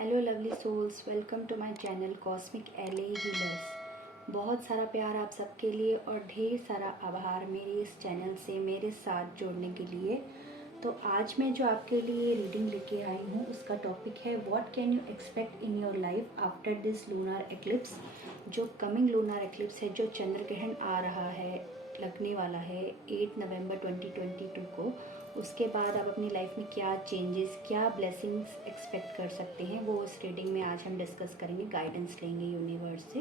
Hello lovely souls, welcome to my channel Cosmic Elle Healers. बहुत सारा प्यार आप सबके लिए और ढेर सारा आभार मेरे इस चैनल से मेरे साथ जुड़ने के लिए। तो आज मैं जो आपके लिए रीडिंग लेके आई हूँ उसका टॉपिक है what can you expect in your life after this lunar eclipse. जो कमिंग लूनर एक्लिप्स है, जो चंद्र ग्रहण आ रहा है, लगने वाला है 8 नवंबर 2022 को, उसके बाद आप अपनी लाइफ में क्या चेंजेस, क्या ब्लेसिंग्स एक्सपेक्ट कर सकते हैं, वो इस रीडिंग में आज हम डिस्कस करेंगे, गाइडेंस लेंगे यूनिवर्स से।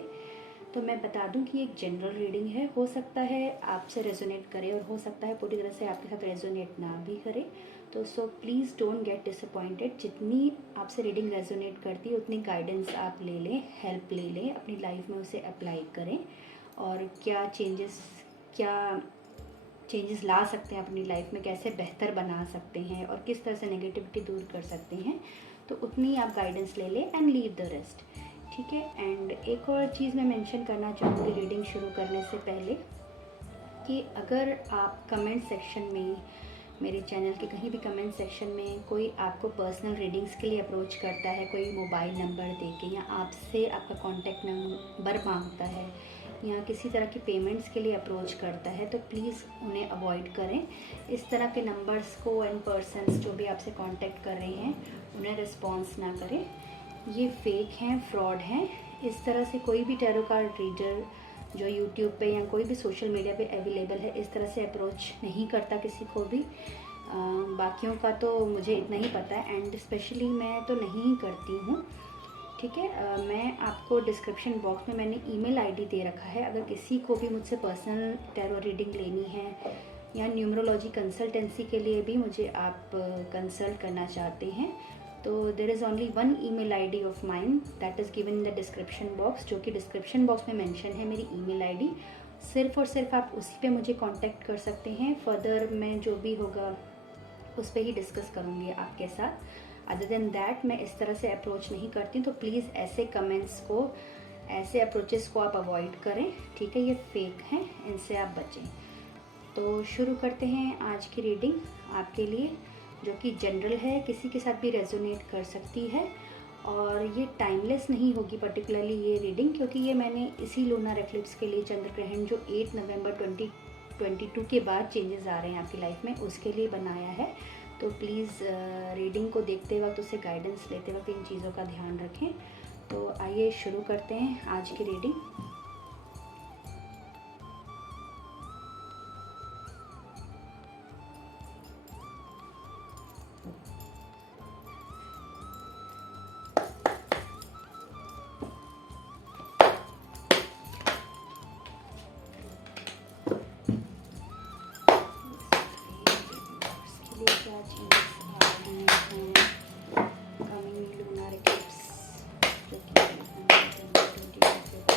तो मैं बता दूं कि एक जनरल रीडिंग है, हो सकता है आपसे रेजोनेट करे और हो सकता है पूरी तरह से आपके साथ रेजोनेट ना भी करे। तो so please don't get disappointed. जितनी आपसे रीडिंग रेजोनेट करती है उतनी गाइडेंस आप ले लें, हेल्प ले लें, अपनी लाइफ में उसे अप्लाई करें और क्या चेंजेस ला सकते हैं अपनी लाइफ में, कैसे बेहतर बना सकते हैं और किस तरह से नेगेटिविटी दूर कर सकते हैं, तो उतनी आप गाइडेंस ले लें एंड लीव द रेस्ट। ठीक है। एंड एक और चीज़ मैं मेंशन करना चाहूँगी रीडिंग शुरू करने से पहले कि अगर आप कमेंट सेक्शन में, मेरे चैनल के कहीं भी कमेंट सेक्शन में कोई आपको पर्सनल रीडिंग्स के लिए अप्रोच करता है, कोई मोबाइल नंबर देके या आपसे आपका कॉन्टैक्ट नंबर मांगता है या किसी तरह की पेमेंट्स के लिए अप्रोच करता है, तो प्लीज़ उन्हें अवॉइड करें। इस तरह के नंबर्स को एंड पर्सन्स जो भी आपसे कांटेक्ट कर रहे हैं उन्हें रिस्पॉन्स ना करें। ये फेक हैं, फ्रॉड हैं। इस तरह से कोई भी टैरो कार्ड रीडर जो यूट्यूब पे या कोई भी सोशल मीडिया पे अवेलेबल है इस तरह से अप्रोच नहीं करता किसी को भी। बाकियों का तो मुझे इतना ही पता है एंड स्पेशली मैं तो नहीं करती हूँ। ठीक है। मैं आपको डिस्क्रिप्शन बॉक्स में मैंने ईमेल आईडी दे रखा है। अगर किसी को भी मुझसे पर्सनल टैरो रीडिंग लेनी है या न्यूमरोलॉजी कंसल्टेंसी के लिए भी मुझे आप कंसल्ट करना चाहते हैं, तो there is only one email ID of mine that is given in the description box, जो कि डिस्क्रिप्शन बॉक्स में मेंशन है मेरी ईमेल आईडी। सिर्फ़ और सिर्फ आप उसी पे मुझे कांटेक्ट कर सकते हैं। फर्दर मैं जो भी होगा उस पर ही डिस्कस करूँगी आपके साथ। अदर देन दैट मैं इस तरह से अप्रोच नहीं करती, तो प्लीज़ ऐसे कमेंट्स को, ऐसे अप्रोचेस को आप अवॉइड करें। ठीक है, ये फेक हैं, इनसे आप बचें। तो शुरू करते हैं आज की रीडिंग आपके लिए, जो कि जनरल है, किसी के साथ भी रेजोनेट कर सकती है और ये टाइमलेस नहीं होगी पर्टिकुलरली ये रीडिंग, क्योंकि ये मैंने इसी लूनर एक्लिप्स के लिए, चंद्र ग्रहण जो 8 नवंबर 2022 के बाद चेंजेस आ रहे हैं आपकी लाइफ में, उसके लिए बनाया है। तो प्लीज़ रीडिंग को देखते वक्त, उसे गाइडेंस लेते वक्त इन चीज़ों का ध्यान रखें। तो आइए शुरू करते हैं आज की रीडिंग। क्या चेंजेस आ रहे हैं कमिंग लूनर एक्लिप्स जो कि 2022 के बाद है।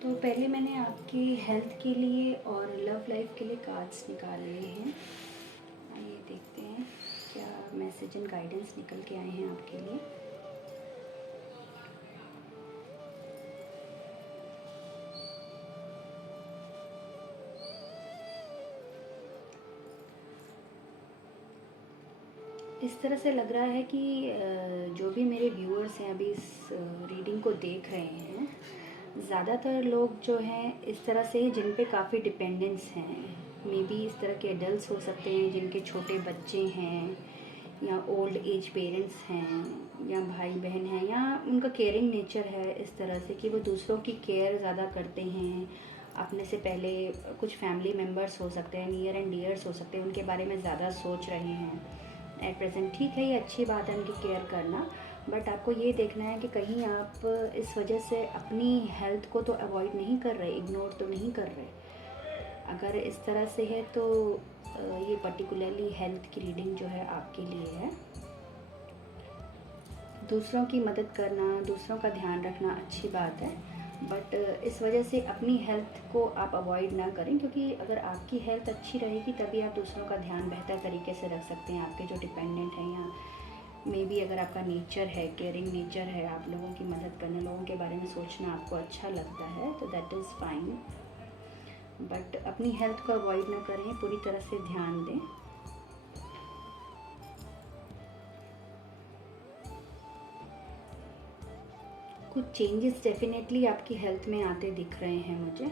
तो पहले मैंने आपकी हेल्थ के लिए और लव लाइफ के लिए कार्ड्स निकाल लिए हैं। आइए देखते हैं क्या मैसेज एंड गाइडेंस निकल के आए हैं आपके लिए। इस तरह से लग रहा है कि जो भी मेरे व्यूअर्स हैं अभी इस रीडिंग को देख रहे हैं, ज़्यादातर लोग जो हैं इस तरह से जिन पे काफ़ी डिपेंडेंस हैं। मे बी इस तरह के एडल्ट्स हो सकते हैं जिनके छोटे बच्चे हैं, या ओल्ड एज पेरेंट्स हैं, या भाई बहन हैं, या उनका केयरिंग नेचर है इस तरह से कि वो दूसरों की केयर ज़्यादा करते हैं। अपने से पहले कुछ फैमिली मेम्बर्स हो सकते हैं, नियर एंड डियर्स हो सकते हैं, उनके बारे में ज़्यादा सोच रहे हैं एट प्रेजेंट। ठीक है, ये अच्छी बात है उनकी केयर करना, बट आपको ये देखना है कि कहीं आप इस वजह से अपनी हेल्थ को तो अवॉइड नहीं कर रहे, इग्नोर तो नहीं कर रहे। अगर इस तरह से है तो ये पर्टिकुलरली हेल्थ की रीडिंग जो है आपके लिए है। दूसरों की मदद करना, दूसरों का ध्यान रखना अच्छी बात है, बट इस वजह से अपनी हेल्थ को आप अवॉइड ना करें, क्योंकि अगर आपकी हेल्थ अच्छी रहेगी तभी आप दूसरों का ध्यान बेहतर तरीके से रख सकते हैं। आपके जो डिपेंडेंट हैं, या मे बी अगर आपका नेचर है, केयरिंग नेचर है, आप लोगों की मदद करना, लोगों के बारे में सोचना आपको अच्छा लगता है, तो दैट इज़ फाइन, बट अपनी हेल्थ को अवॉइड ना करें, पूरी तरह से ध्यान दें। कुछ चेंजेस डेफिनेटली आपकी हेल्थ में आते दिख रहे हैं मुझे।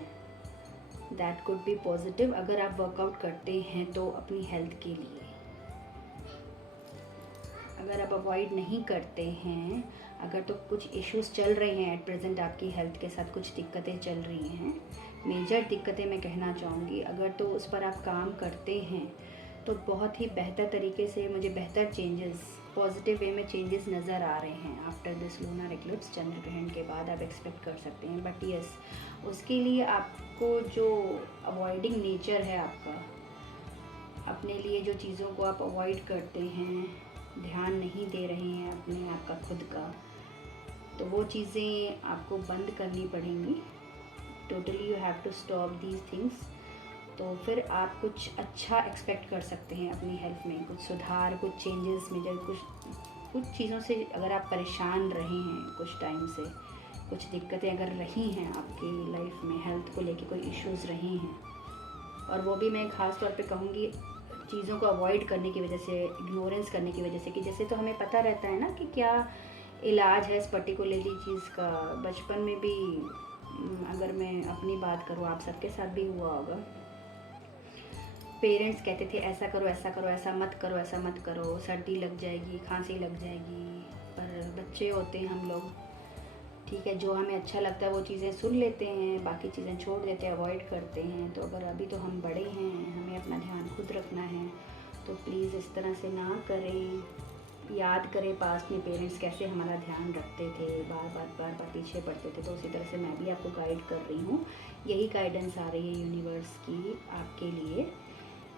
दैट कुड बी पॉजिटिव अगर आप वर्कआउट करते हैं तो अपनी हेल्थ के लिए। अगर आप अवॉइड नहीं करते हैं, अगर तो कुछ इश्यूज चल रहे हैं एट प्रेजेंट, आपकी हेल्थ के साथ कुछ दिक्कतें चल रही हैं, मेजर दिक्कतें मैं कहना चाहूँगी, अगर तो उस पर आप काम करते हैं तो बहुत ही बेहतर तरीके से मुझे बेहतर चेंजेस, पॉजिटिव वे में चेंजेस नज़र आ रहे हैं। आफ्टर दिस लूनर इक्लिप्स, चंद्र ग्रहण के बाद आप एक्सपेक्ट कर सकते हैं, बट यस, उसके लिए आपको जो अवॉइडिंग नेचर है आपका, अपने लिए जो चीज़ों को आप अवॉइड करते हैं, ध्यान नहीं दे रहे हैं अपने आप का, खुद का, तो वो चीज़ें आपको बंद करनी पड़ेंगी। Totally you have to stop these things. तो फिर आप कुछ अच्छा एक्सपेक्ट कर सकते हैं अपनी हेल्थ में, कुछ सुधार, कुछ चेंजेस में। जब कुछ चीज़ों से अगर आप परेशान रहे हैं कुछ टाइम से, कुछ दिक्कतें अगर रही हैं आपकी लाइफ में, हेल्थ को लेके कोई इश्यूज़ रहे हैं, और वो भी मैं ख़ास तौर पे कहूँगी चीज़ों को अवॉइड करने की वजह से, इग्नोरेंस करने की वजह से, कि जैसे तो हमें पता रहता है ना कि क्या इलाज है इस पर्टिकुलरली चीज़ का। बचपन में भी अगर मैं अपनी बात करूँ, आप सबके साथ भी हुआ होगा, पेरेंट्स कहते थे ऐसा करो, ऐसा करो, ऐसा मत करो, ऐसा मत करो, सर्दी लग जाएगी, खांसी लग जाएगी, पर बच्चे होते हैं हम लोग, ठीक है, जो हमें अच्छा लगता है वो चीज़ें सुन लेते हैं, बाकी चीज़ें छोड़ देते हैं, अवॉइड करते हैं। तो अगर अभी तो हम बड़े हैं, हमें अपना ध्यान खुद रखना है, तो प्लीज़ इस तरह से ना करें। याद करें पास्ट में पेरेंट्स कैसे हमारा ध्यान रखते थे, बार बार पीछे पड़ते थे, तो उसी तरह से मैं भी आपको गाइड कर रही हूँ। यही गाइडेंस आ रही है यूनिवर्स की आपके लिए,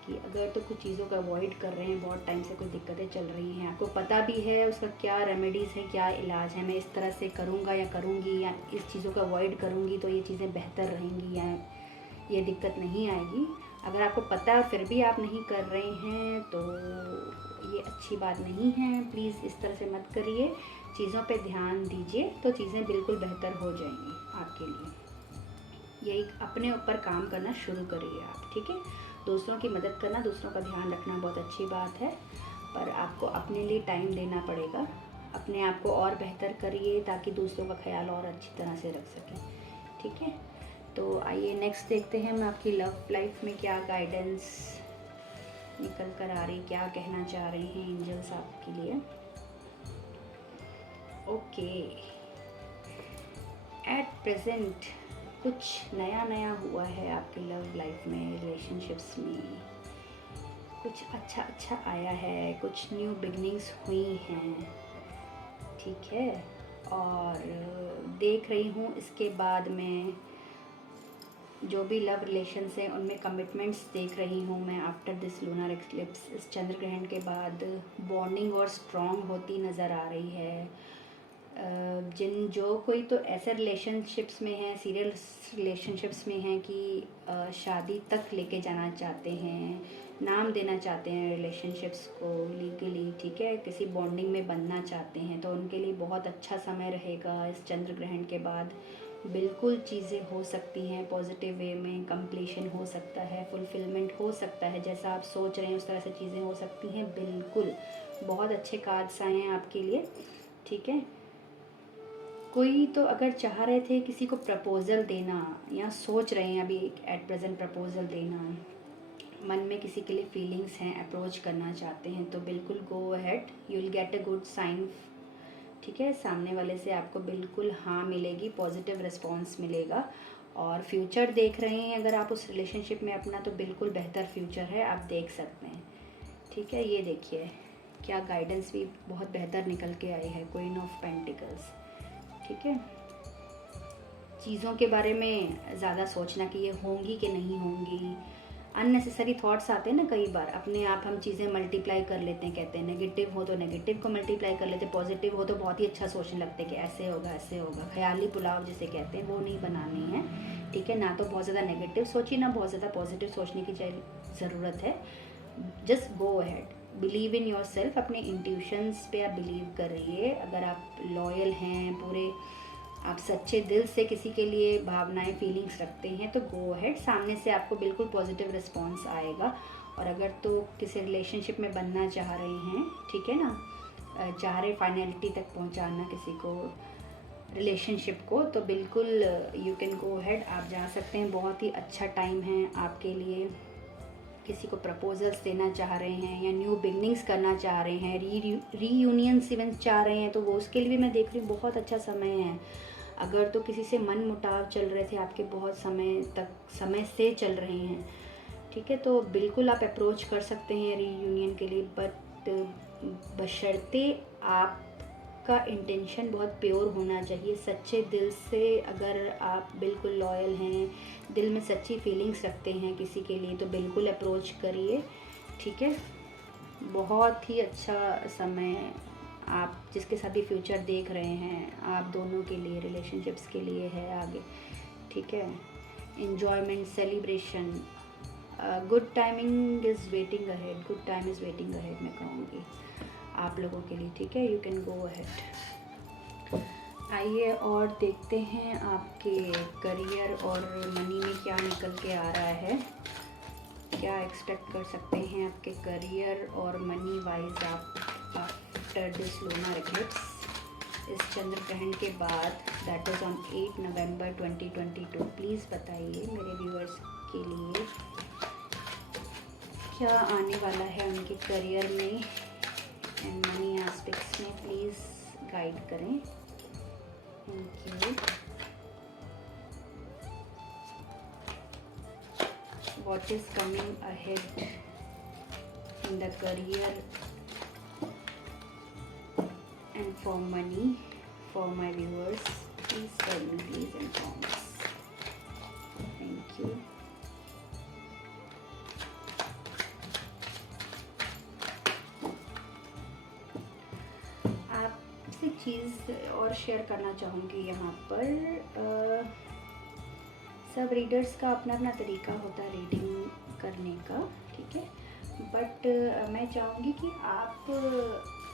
कि अगर तो कुछ चीज़ों को अवॉइड कर रहे हैं, बहुत टाइम से कुछ दिक्कतें चल रही हैं, आपको पता भी है उसका क्या रेमेडीज़ है, क्या इलाज है, मैं इस तरह से करूँगा या करूँगी, या इस चीज़ों को अवॉइड करूँगी तो ये चीज़ें बेहतर रहेंगी, या ये दिक्कत नहीं आएगी। अगर आपको पता है फिर भी आप नहीं कर रहे हैं तो ये अच्छी बात नहीं है। प्लीज़ इस तरह से मत करिए, चीज़ों पे ध्यान दीजिए तो चीज़ें बिल्कुल बेहतर हो जाएंगी आपके लिए। यही अपने ऊपर काम करना शुरू करिए आप, ठीक है। दूसरों की मदद करना, दूसरों का ध्यान रखना बहुत अच्छी बात है, पर आपको अपने लिए टाइम देना पड़ेगा। अपने आप को और बेहतर करिए ताकि दूसरों का ख्याल और अच्छी तरह से रख सकें, ठीक है। तो आइए नेक्स्ट देखते हैं हम आपकी लव लाइफ में क्या गाइडेंस निकल कर आ रही, क्या कहना चाह रहे हैं एंजल्स आपके लिए। ओके, एट प्रेजेंट कुछ नया हुआ है आपकी लव लाइफ में, रिलेशनशिप्स में कुछ अच्छा आया है, कुछ न्यू बिगनिंग्स हुई हैं, ठीक है। और देख रही हूँ इसके बाद में जो भी लव रिलेशंस हैं उनमें कमिटमेंट्स देख रही हूँ मैं। आफ्टर दिस लूनर एक्लिप्स, इस चंद्र ग्रहण के बाद बॉन्डिंग और स्ट्रॉन्ग होती नज़र आ रही है। जिन जो कोई तो ऐसे रिलेशनशिप्स में हैं, सीरियस रिलेशनशिप्स में हैं कि शादी तक लेके जाना चाहते हैं, नाम देना चाहते हैं रिलेशनशिप्स को लीगली, ठीक है, किसी बॉन्डिंग में बनना चाहते हैं, तो उनके लिए बहुत अच्छा समय रहेगा इस चंद्र ग्रहण के बाद। बिल्कुल चीज़ें हो सकती हैं पॉजिटिव वे में, कंप्लीशन हो सकता है, फुलफिलमेंट हो सकता है, जैसा आप सोच रहे हैं उस तरह से चीज़ें हो सकती हैं। बिल्कुल बहुत अच्छे कार्ड्स आए हैं आपके लिए, ठीक है। कोई तो अगर चाह रहे थे किसी को प्रपोज़ल देना या सोच रहे हैं अभी एट प्रेजेंट प्रपोज़ल देना, मन में किसी के लिए फीलिंग्स हैं, अप्रोच करना चाहते हैं, तो बिल्कुल go ahead, you will get a good sign, ठीक है। सामने वाले से आपको बिल्कुल हाँ मिलेगी, पॉजिटिव रिस्पॉन्स मिलेगा। और फ्यूचर देख रहे हैं अगर आप उस रिलेशनशिप में अपना, तो बिल्कुल बेहतर फ्यूचर है, आप देख सकते हैं, ठीक है। ये देखिए क्या गाइडेंस भी बहुत बेहतर निकल के आई है, क्वीन ऑफ पेंटिकल्स, ठीक है। चीज़ों के बारे में ज़्यादा सोचना कि ये होंगी कि नहीं होंगी, अननेसेसरी थॉट्स आते हैं ना कई बार, अपने आप हम चीज़ें मल्टीप्लाई कर लेते हैं, कहते हैं नेगेटिव हो तो नेगेटिव को मल्टीप्लाई कर लेते हैं, पॉजिटिव हो तो बहुत ही अच्छा सोचने लगते हैं कि ऐसे होगा ऐसे होगा, ख्याली पुलाव जिसे कहते हैं, वो नहीं बनानी है, ठीक है। ना तो बहुत ज़्यादा नेगेटिव सोचिए, ना बहुत ज़्यादा पॉजिटिव सोचने की ज़रूरत है। Just go ahead, believe in your self, अपने इंट्यूशंस पे आप बिलीव करिए। अगर आप लॉयल हैं, पूरे आप सच्चे दिल से किसी के लिए भावनाएं फीलिंग्स रखते हैं, तो गो अहेड, सामने से आपको बिल्कुल पॉजिटिव रिस्पॉन्स आएगा। और अगर तो किसी रिलेशनशिप में बनना चाह रहे हैं, ठीक है ना, चाह रहे फाइनलिटी तक पहुंचाना किसी को, रिलेशनशिप को, तो बिल्कुल यू कैन गो अहेड, आप जा सकते हैं। बहुत ही अच्छा टाइम है आपके लिए। किसी को प्रपोजल्स देना चाह रहे हैं या न्यू बिगनिंग्स करना चाह रहे हैं, रीयूनियंस इवेंट चाह रहे हैं, तो वो उसके लिए भी मैं देख रही हूँ बहुत अच्छा समय है। अगर तो किसी से मन मुटाव चल रहे थे आपके, बहुत समय से चल रहे हैं, ठीक है, तो बिल्कुल आप अप्रोच कर सकते हैं रीयूनियन के लिए, बट बशर्ते आपका इंटेंशन बहुत प्योर होना चाहिए, सच्चे दिल से। अगर आप बिल्कुल लॉयल हैं, दिल में सच्ची फीलिंग्स रखते हैं किसी के लिए, तो बिल्कुल अप्रोच करिए, ठीक है। बहुत ही अच्छा समय आप जिसके साथ भी फ्यूचर देख रहे हैं, आप दोनों के लिए, रिलेशनशिप्स के लिए है आगे, ठीक है। Enjoyment, celebration, good timing is waiting ahead, good time is waiting ahead, मैं कहूँगी आप लोगों के लिए, ठीक है। You can go ahead. आइए और देखते हैं आपके करियर और मनी में क्या निकल के आ रहा है, क्या एक्सपेक्ट कर सकते हैं आपके करियर और मनी वाइज आप आफ्टर दिस लूनर इक्लिप्स, इस चंद्र ग्रहण के बाद, that is on 8 November 2022। Please बताइए मेरे व्यूअर्स के लिए क्या आने वाला है उनके करियर में एंड मनी एस्पेक्ट्स में, प्लीज़ गाइड करें। Thank you. What is coming ahead in the career and for money for my viewers? Please tell me, please inform us. Thank you. आपसे चीज़ और शेयर करना चाहूँगी यहाँ पर। सब रीडर्स का अपना अपना तरीका होता है रीडिंग करने का, ठीक है, बट मैं चाहूँगी कि आप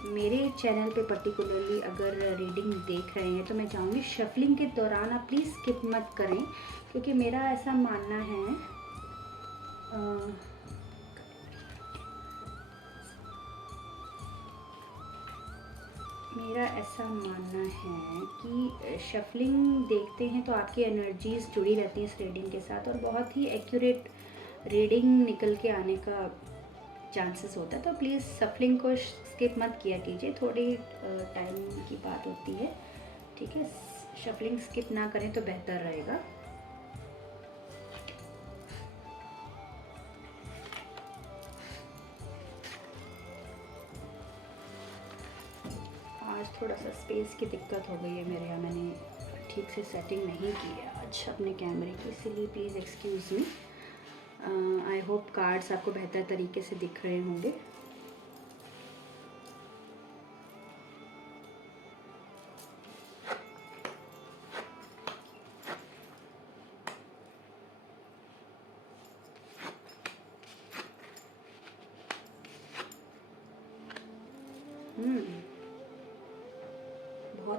मेरे चैनल पे पर्टिकुलरली अगर रीडिंग देख रहे हैं, तो मैं चाहूँगी शफलिंग के दौरान आप प्लीज़ स्किप मत करें, क्योंकि मेरा ऐसा मानना है कि शफलिंग देखते हैं तो आपकी एनर्जीज़ जुड़ी रहती हैं इस रीडिंग के साथ, और बहुत ही एक्यूरेट रीडिंग निकल के आने का चांसेस होता है। तो प्लीज़ शफलिंग को स्किप मत किया कीजिए, थोड़ी टाइम की बात होती है, ठीक है। शफलिंग स्किप ना करें तो बेहतर रहेगा। आज थोड़ा सा स्पेस की दिक्कत हो गई है मेरे यहाँ, मैंने ठीक से सेटिंग नहीं की है आज अपने कैमरे की, इसीलिए please excuse me. I hope cards आपको बेहतर तरीके से दिख रहे होंगे।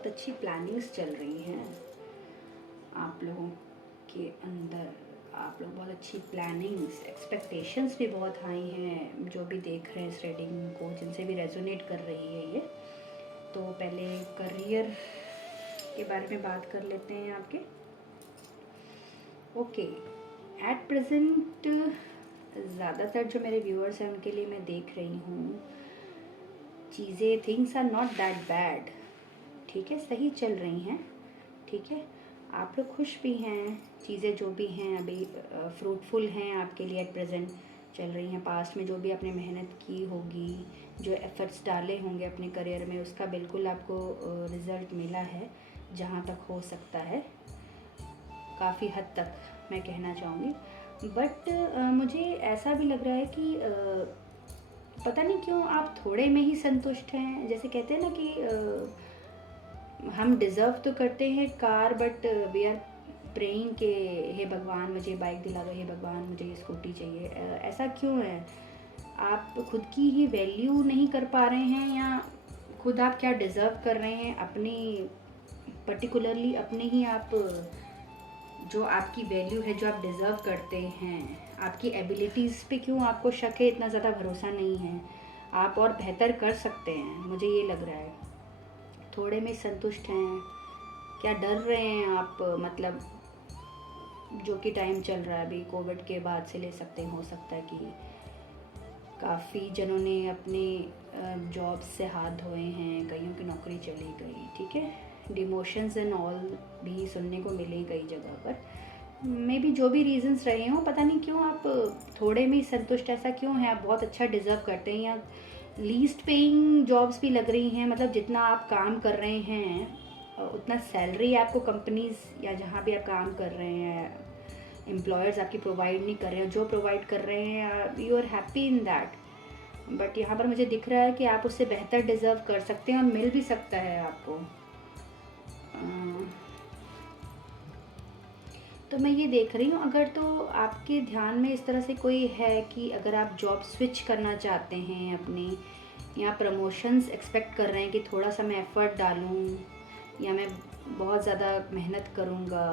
बहुत अच्छी प्लानिंग्स चल रही हैं आप लोगों के अंदर। आप लोग बहुत अच्छी प्लानिंग्स, एक्सपेक्टेशंस भी बहुत हाई हैं जो भी देख रहे हैं इस रीडिंग को, जिनसे भी रेजोनेट कर रही है ये। तो पहले करियर के बारे में बात कर लेते हैं आपके। ओके, एट प्रेजेंट ज़्यादातर जो मेरे व्यूअर्स हैं उनके लिए मैं देख रही हूँ चीज़ें, things are not that bad. ठीक है, सही चल रही हैं। ठीक है, आप लोग खुश भी हैं, चीज़ें जो भी हैं अभी फ्रूटफुल हैं आपके लिए एट प्रेजेंट चल रही हैं। पास्ट में जो भी आपने मेहनत की होगी, जो एफर्ट्स डाले होंगे अपने करियर में, उसका बिल्कुल आपको रिज़ल्ट मिला है जहाँ तक हो सकता है, काफ़ी हद तक मैं कहना चाहूँगी। बट मुझे ऐसा भी लग रहा है कि पता नहीं क्यों आप थोड़े में ही संतुष्ट हैं। जैसे कहते हैं ना कि हम डिज़र्व तो करते हैं car, but we are praying के हे भगवान मुझे बाइक दिला दो, हे भगवान मुझे ये स्कूटी चाहिए। ऐसा क्यों है? आप खुद की ही वैल्यू नहीं कर पा रहे हैं, या खुद आप क्या डिज़र्व कर रहे हैं अपनी, पर्टिकुलरली अपने ही आप, जो आपकी वैल्यू है, जो आप डिज़र्व करते हैं, आपकी एबिलिटीज़ पे क्यों आपको शक है, इतना ज़्यादा भरोसा नहीं है? आप और बेहतर कर सकते हैं, मुझे ये लग रहा है। थोड़े में संतुष्ट हैं, क्या डर रहे हैं आप? मतलब जो कि टाइम चल रहा है अभी कोविड के बाद से ले सकते हैं, हो सकता है कि काफ़ी जनों ने अपने जॉब से हाथ धोए हैं, कईयों की नौकरी चली गई। ठीक है, डिमोशंस एंड ऑल भी सुनने को मिले कई जगह पर। मे बी जो भी रीजंस रहे हों, पता नहीं क्यों आप थोड़े में संतुष्ट ऐसा क्यों है? आप बहुत अच्छा डिज़र्व करते हैं, या लीस्ट पेइंग जॉब्स भी लग रही हैं, मतलब जितना आप काम कर रहे हैं उतना सैलरी आपको कंपनीज या जहाँ भी आप काम कर रहे हैं एम्प्लॉयर्स आपकी प्रोवाइड नहीं कर रहे हैं। जो प्रोवाइड कर रहे हैं you are happy in that, but यहाँ पर मुझे दिख रहा है कि आप उससे बेहतर डिज़र्व कर सकते हैं और मिल भी सकता है आपको। तो मैं ये देख रही हूँ, अगर तो आपके ध्यान में इस तरह से कोई है कि अगर आप जॉब स्विच करना चाहते हैं अपनी, या प्रमोशंस एक्सपेक्ट कर रहे हैं कि थोड़ा सा मैं एफ़र्ट डालूँ, या मैं बहुत ज़्यादा मेहनत करूँगा,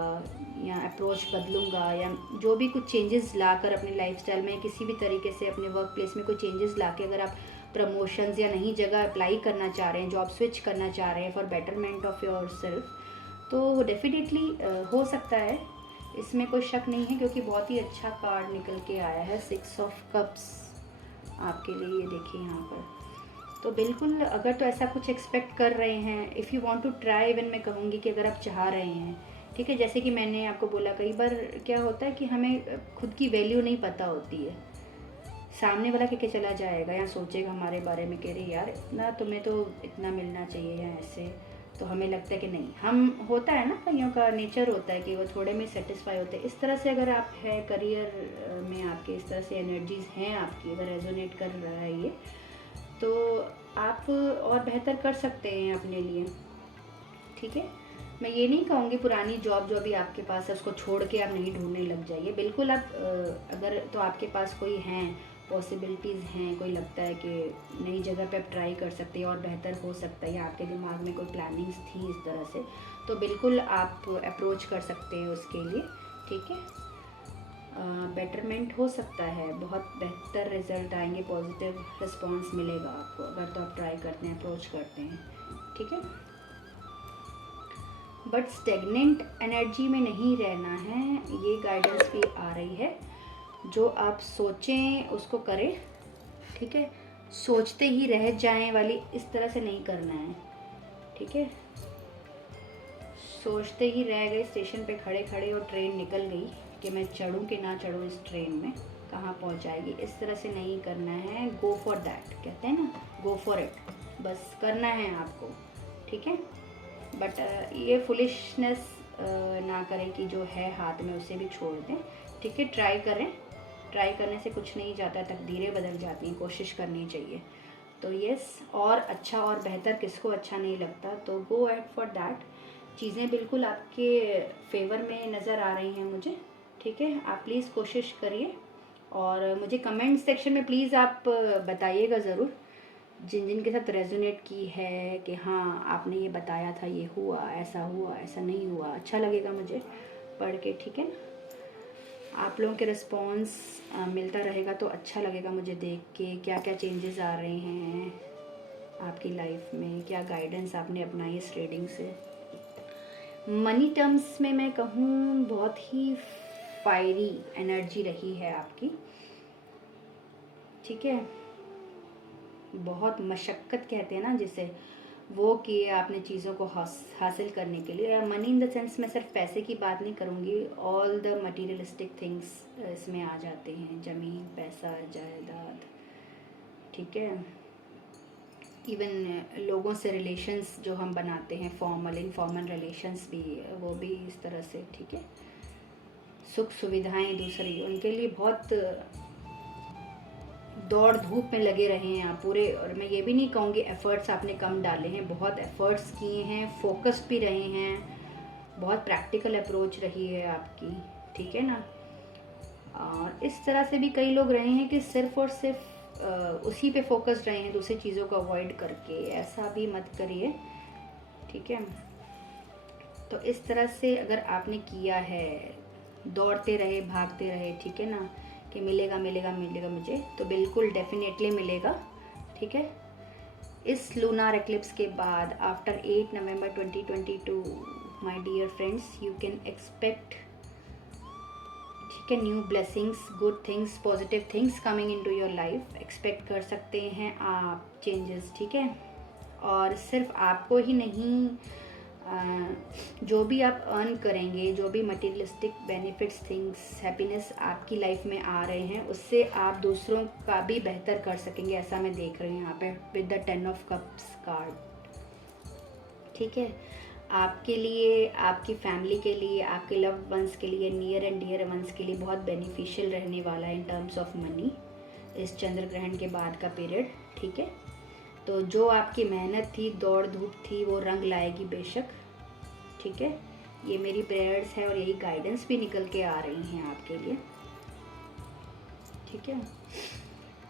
या अप्रोच बदलूँगा, या जो भी कुछ चेंजेस लाकर अपने लाइफस्टाइल में किसी भी तरीके से अपने वर्क प्लेस में कोई चेंजेस ला के अगर आप प्रमोशंस या नई जगह अप्लाई करना चाह रहे हैं, जॉब स्विच करना चाह रहे हैं for betterment of your self, तो डेफिनेटली हो सकता है, इसमें कोई शक नहीं है, क्योंकि बहुत ही अच्छा कार्ड निकल के आया है 6 ऑफ कप्स आपके लिए। ये देखिए यहाँ पर, तो बिल्कुल अगर तो ऐसा कुछ एक्सपेक्ट कर रहे हैं, if you want to try, even मैं कहूँगी कि अगर आप चाह रहे हैं, ठीक है, जैसे कि मैंने आपको बोला कई बार क्या होता है कि हमें खुद की वैल्यू नहीं पता होती है, सामने वाला कह के चला जाएगा या सोचेगा हमारे बारे में, कह रही यार इतना तुम्हें तो इतना मिलना चाहिए या ऐसे, तो हमें लगता है कि नहीं, हम होता है ना, कईयों का नेचर होता है कि वो थोड़े में सेटिस्फाई होते हैं। इस तरह से अगर आप है करियर में, आपके इस तरह से एनर्जीज़ हैं आपकी, अगर रेजोनेट कर रहा है ये, तो आप और बेहतर कर सकते हैं अपने लिए। ठीक है, मैं ये नहीं कहूँगी पुरानी जॉब जो अभी आपके पास है उसको छोड़ के आप नहीं ढूंढने लग जाइए। बिल्कुल आप अगर तो आपके पास कोई हैं, पॉसिबिलिटीज़ हैं, कोई लगता है कि नई जगह पे आप ट्राई कर सकते हैं और बेहतर हो सकता है, या आपके दिमाग में कोई प्लानिंग्स थी इस तरह से, तो बिल्कुल आप अप्रोच कर सकते हैं उसके लिए। ठीक है, बेटरमेंट हो सकता है, बहुत बेहतर रिजल्ट आएंगे, पॉजिटिव रिस्पांस मिलेगा आपको अगर तो आप ट्राई करते हैं, अप्रोच करते हैं। ठीक है, बट स्टेगनेंट एनर्जी में नहीं रहना है, ये गाइडेंस भी आ रही है। जो आप सोचें उसको करें। ठीक है, सोचते ही रह जाएं वाली इस तरह से नहीं करना है। ठीक है, सोचते ही रह गए स्टेशन पे खड़े खड़े और ट्रेन निकल गई कि मैं चढ़ूं कि ना चढ़ूं इस ट्रेन में, कहाँ पहुँच जाएगी, इस तरह से नहीं करना है। गो फॉर दैट, कहते हैं ना, गो फॉर इट, बस करना है आपको। ठीक है, बट ये फुलिशनेस ना करें कि जो है हाथ में उसे भी छोड़ दें। ठीक है, ट्राई करें, ट्राई करने से कुछ नहीं जाता, तकदीरें बदल जाती हैं, कोशिश करनी चाहिए। तो यस, और अच्छा और बेहतर किसको अच्छा नहीं लगता, तो गो एट फॉर दैट। चीज़ें बिल्कुल आपके फेवर में नज़र आ रही हैं मुझे। ठीक है, आप प्लीज़ कोशिश करिए और मुझे कमेंट सेक्शन में प्लीज़ आप बताइएगा ज़रूर जिन जिन के साथ रेजोनेट की है कि हाँ आपने ये बताया था, ये हुआ, ऐसा नहीं हुआ, अच्छा लगेगा मुझे पढ़ के, ठीक है ना। आप लोगों के रिस्पॉन्स मिलता रहेगा तो अच्छा लगेगा मुझे देख के, क्या क्या चेंजेस आ रहे हैं आपकी लाइफ में, क्या गाइडेंस आपने अपनाई इस रीडिंग से। मनी टर्म्स में मैं कहूँ बहुत ही फायरी एनर्जी रही है आपकी, ठीक है। बहुत मशक्क़त कहते हैं ना जिसे, वो किए आपने चीज़ों को हासिल करने के लिए। मनी इन द सेंस मैं सिर्फ पैसे की बात नहीं करूँगी, ऑल द मटीरियलिस्टिक थिंग्स इसमें आ जाते हैं, ज़मीन, पैसा, जायदाद, ठीक है। इवन लोगों से रिलेशंस जो हम बनाते हैं, फॉर्मल इनफॉर्मल रिलेशंस भी, वो भी इस तरह से, ठीक है। सुख सुविधाएं दूसरी, उनके लिए बहुत दौड़ धूप में लगे रहे हैं आप पूरे। और मैं ये भी नहीं कहूँगी एफ़र्ट्स आपने कम डाले हैं, बहुत एफ़र्ट्स किए हैं, फोकस्ड भी रहे हैं, बहुत प्रैक्टिकल अप्रोच रही है आपकी, ठीक है ना। और इस तरह से भी कई लोग रहे हैं कि सिर्फ और सिर्फ उसी पे फोकस्ड रहे हैं, दूसरी चीज़ों को अवॉइड करके, ऐसा भी मत करिए, ठीक है। तो इस तरह से अगर आपने किया है, दौड़ते रहे, भागते रहे, ठीक है ना, कि मिलेगा मिलेगा मिलेगा मुझे, तो बिल्कुल डेफिनेटली मिलेगा, ठीक है। इस लूनार एक्लिप्स के बाद after 8 November 2022 my dear friends, you can expect, ठीक है, new blessings, good things, positive things coming into your life. Expect कर सकते हैं आप चेंजेस, ठीक है। और सिर्फ आपको ही नहीं, जो भी आप अर्न करेंगे, जो भी मटेरियलिस्टिक बेनिफिट्स, थिंग्स, हैप्पीनेस आपकी लाइफ में आ रहे हैं, उससे आप दूसरों का भी बेहतर कर सकेंगे, ऐसा मैं देख रही हूँ यहाँ पे with the 10 of cups card, ठीक है। आपके लिए, आपकी फैमिली के लिए, आपके लव्ड वंस के लिए, नियर एंड डियर वंस के लिए बहुत बेनिफिशियल रहने वाला है इन टर्म्स ऑफ मनी, इस चंद्र ग्रहण के बाद का पीरियड, ठीक है। तो जो आपकी मेहनत थी, दौड़ धूप थी, वो रंग लाएगी बेशक, ठीक है। ये मेरी प्रेयर्स है और यही गाइडेंस भी निकल के आ रही हैं आपके लिए, ठीक है।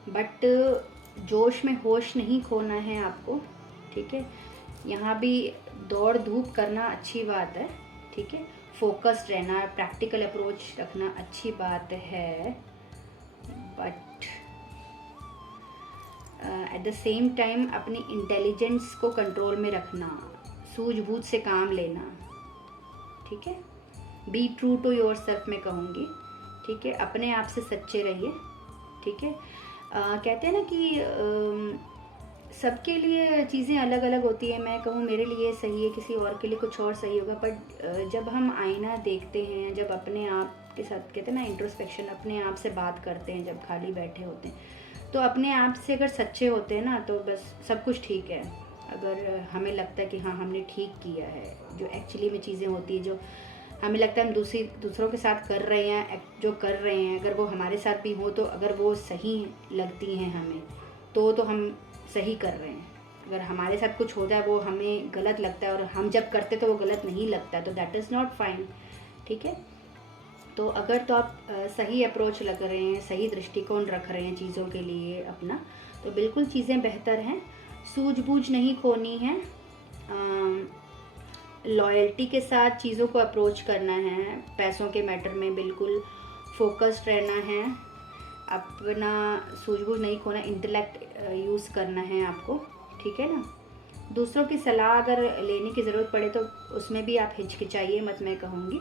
बट जोश में होश नहीं खोना है आपको, ठीक है। यहाँ भी दौड़ धूप करना अच्छी बात है, ठीक है। फोकस्ड रहना, प्रैक्टिकल अप्रोच रखना अच्छी बात है, but at the same time अपनी इंटेलिजेंस को कंट्रोल में रखना, सूझबूझ से काम लेना, ठीक है। Be true to yourself मैं कहूँगी, ठीक है। अपने आप से सच्चे रहिए, ठीक है। कहते हैं ना कि सबके लिए चीज़ें अलग अलग होती है, मैं कहूँ मेरे लिए सही है, किसी और के लिए कुछ और सही होगा, बट जब हम आईना देखते हैं, जब अपने आप के साथ, कहते हैं ना इंट्रोस्पेक्शन, अपने आप से बात करते हैं, जब खाली बैठे होते हैं, तो अपने आप से अगर सच्चे होते हैं ना, तो बस सब कुछ ठीक है। अगर हमें लगता है कि हाँ हमने ठीक किया है, जो एक्चुअली में चीज़ें होती है, जो हमें लगता है हम दूसरों के साथ कर रहे हैं, जो कर रहे हैं, अगर वो हमारे साथ भी हो, तो अगर वो सही लगती हैं हमें, तो हम सही कर रहे हैं। अगर हमारे साथ कुछ होता है, वो हमें गलत लगता है, और हम जब करते तो वो गलत नहीं लगता है, तो दैट इज़ नॉट फाइन, ठीक है। तो अगर तो आप सही अप्रोच लग रहे हैं, सही दृष्टिकोण रख रहे हैं चीज़ों के लिए अपना, तो बिल्कुल चीज़ें बेहतर हैं। सूझबूझ नहीं खोनी है, लॉयल्टी के साथ चीज़ों को अप्रोच करना है, पैसों के मैटर में बिल्कुल फोकस्ड रहना है, अपना सूझबूझ नहीं खोना, इंटेलेक्ट यूज़ करना है आपको, ठीक है ना। दूसरों की सलाह अगर लेने की ज़रूरत पड़े तो उसमें भी आप हिचकिचाइए मत, मैं कहूँगी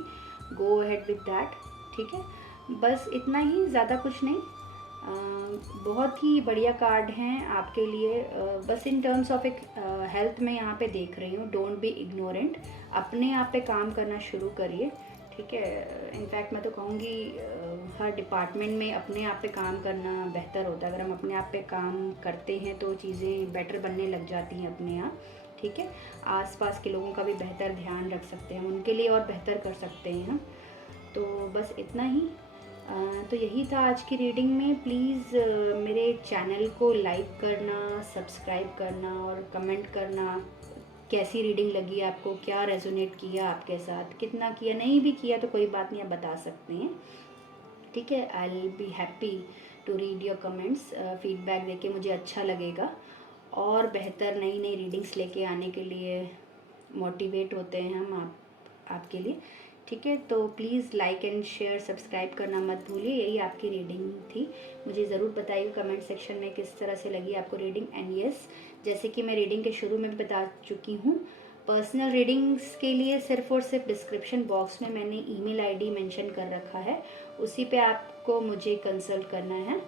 गो अहेड विद दैट, ठीक है। बस इतना ही, ज़्यादा कुछ नहीं। बहुत ही बढ़िया कार्ड हैं आपके लिए। बस इन टर्म्स ऑफ एक हेल्थ में यहाँ पे देख रही हूँ, डोंट बी इग्नोरेंट, अपने आप पे काम करना शुरू करिए, ठीक है। इनफैक्ट मैं तो कहूँगी हर डिपार्टमेंट में अपने आप पे काम करना बेहतर होता है। अगर हम अपने आप पे काम करते हैं तो चीज़ें बेटर बनने लग जाती हैं अपने आप, ठीक है। आसपास के लोगों का भी बेहतर ध्यान रख सकते हैं, उनके लिए और बेहतर कर सकते हैं हम। तो बस इतना ही। तो यही था आज की रीडिंग में। प्लीज़ मेरे चैनल को लाइक करना, सब्सक्राइब करना और कमेंट करना, कैसी रीडिंग लगी आपको, क्या रेजोनेट किया आपके साथ, कितना किया, नहीं भी किया तो कोई बात नहीं, आप बता सकते हैं, ठीक है। I will be happy to read your comments, feedback देके मुझे अच्छा लगेगा। और बेहतर नई नई रीडिंग्स लेके आने के लिए मोटिवेट होते हैं हम आपके लिए। ठीक है, तो please like and share subscribe करना मत भूलिए। यही आपकी रीडिंग थी। मुझे ज़रूर बताइए कमेंट सेक्शन में किस तरह से लगी आपको रीडिंग। एंड यस, जैसे कि मैं रीडिंग के शुरू में भी बता चुकी हूँ, पर्सनल रीडिंग्स के लिए सिर्फ और सिर्फ डिस्क्रिप्शन बॉक्स में मैंने ईमेल आईडी मेंशन कर रखा है, उसी पे आपको मुझे कंसल्ट करना है।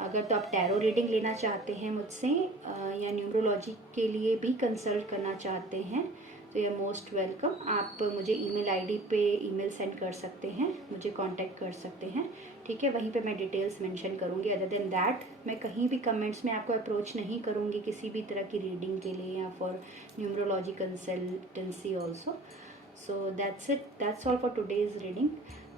अगर तो आप टैरो रीडिंग लेना चाहते हैं मुझसे या न्यूमरोलॉजी के लिए भी कंसल्ट करना चाहते हैं तो यू आर मोस्ट वेलकम। आप मुझे ईमेल आईडी पे ईमेल सेंड कर सकते हैं, मुझे कांटेक्ट कर सकते हैं। ठीक है, वहीं पे मैं डिटेल्स मेंशन करूँगी। अदर देन दैट मैं कहीं भी कमेंट्स में आपको अप्रोच नहीं करूँगी किसी भी तरह की रीडिंग के लिए या for numerology consultancy also. So that's it, that's all for today's reading.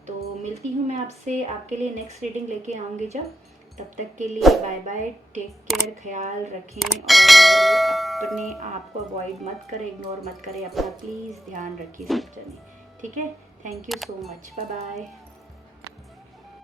तो मिलती हूँ मैं आपसे, आपके लिए नेक्स्ट रीडिंग लेके आऊँगी जब। तब तक के लिए बाय बाय, टेक केयर, ख्याल रखें और अपने आप को अवॉइड मत करें, इग्नोर मत करें, अपना प्लीज़ ध्यान रखिए सब जने। ठीक है, thank you so much, bye bye.